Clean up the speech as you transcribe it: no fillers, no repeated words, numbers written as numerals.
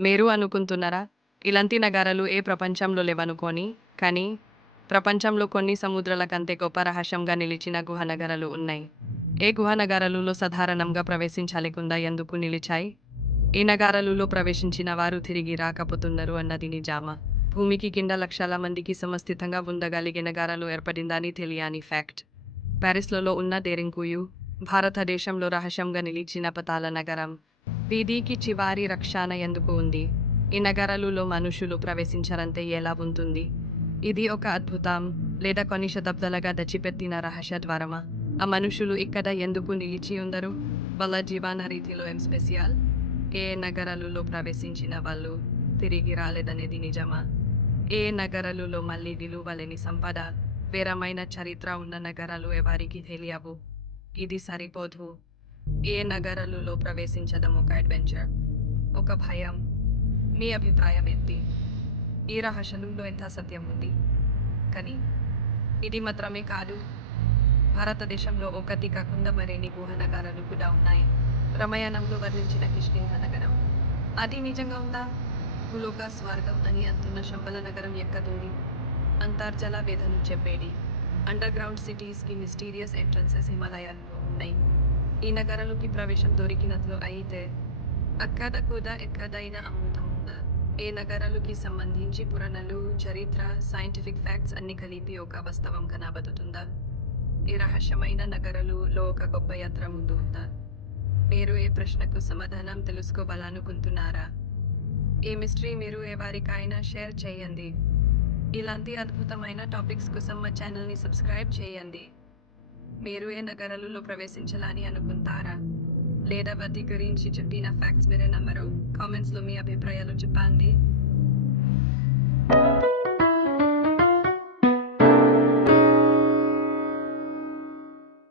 మీరు అనుకుంటున్నారా? ఇలాంటి నగరాలు ఏ ప్రపంచంలో లేవనుకోని, కానీ ప్రపంచంలో కొన్ని సముద్రాల కంటే గొప్ప రహస్యంగా నిలిచిన గుహ నగరాలు ఉన్నాయి. ఏ గుహ నగరాలలో సాధారణంగా ప్రవేశించలేకుండా ఎందుకు నిలిచాయి? ఈ నగరాలలో ప్రవేశించిన వారు తిరిగి రాకపోతున్నారు అన్నది నిజమా? భూమికి కింద లక్షల మందికి సమస్థితంగా ఉండగలిగే నగరాలు ఏర్పడిందని తెలియని ఫ్యాక్ట్. ప్యారిస్‌లలో ఉన్న డేరింగ్‌కుయు, భారతదేశంలో రహస్యంగా నిలిచిన పతాల నగరం. వీధికి చివరి రక్షణ ఎందుకు ఉంది? ఈ నగరాలలో మనుషులు ప్రవేశించారంటే ఎలా ఉంటుంది? ఇది ఒక అద్భుతం, లేదా కొన్ని శతాబ్దాలుగా దాచిపెట్టిన రహస్య ద్వారమా? ఆ మనుషులు ఇక్కడ ఎందుకు నిలిచి ఉండరు? వాళ్ళ జీవన రీతిలో ఏం స్పెషల్? ఏ నగరాలలో ప్రవేశించిన వాళ్ళు తిరిగి రాలేదనేది నిజమా? ఏ నగరాలలో మళ్ళీ విలువలేని సంపద, వేరమైన చరిత్ర ఉన్న నగరాలు ఎవరికీ తెలియవు? ఇది సరిపోదు. ఏ నగరాలలో ప్రవేశించడం ఒక అడ్వెంచర్, ఒక భయం. మీ అభిప్రాయం ఏంటి? ఈ రహస్యంలో ఎంత సత్యం ఉంది? కానీ ఇది మాత్రమే కాదు. భారతదేశంలో ఒకటి కాకుండా మరిన్ని గుహ నగరాలు కూడా ఉన్నాయి. రామాయణంలో వర్ణించిన కిష్కింధ నగరం. అది నిజంగా ఉందా? భూలోక స్వర్గం అని అంటున్న శంబల నగరం ఎక్కడుంది? అంతర్జల వేదనలు చెప్పేది. అండర్ గ్రౌండ్ సిటీస్కి మిస్టీరియస్ ఎంట్రన్సెస్ హిమాలయాల్లో ఉన్నాయి. ఈ నగరాలకి ప్రవేశం దొరికినట్లు అయితే అక్కడ కూడా ఎక్కడైనా అమృతం ఉందా? ఏ నగరాలకి సంబంధించి పురాణాలు, చరిత్ర, సైంటిఫిక్ ఫ్యాక్ట్స్ అన్ని కలిపి ఒక వాస్తవం కనబడుతుందా? ఈ రహస్యమైన నగరాలలో ఒక గొప్ప యాత్ర ముందు ఉందా? మీరు ఏ ప్రశ్నకు సమాధానం తెలుసుకోవాలనుకుంటున్నారా? ఈ మిస్టరీ మీరు ఎవరికైనా షేర్ చేయండి. ఇలాంటి అద్భుతమైన టాపిక్స్ కోసం మా ఛానల్ని సబ్స్క్రైబ్ చేయండి. మీరు ఏ నగరాలలో ప్రవేశించాలని అనుకుంటారా? లేదా వాటి గురించి చెప్పిన ఫ్యాక్ట్స్ మీరు నమ్మరు? కామెంట్స్లో మీ అభిప్రాయాలు చెప్పండి.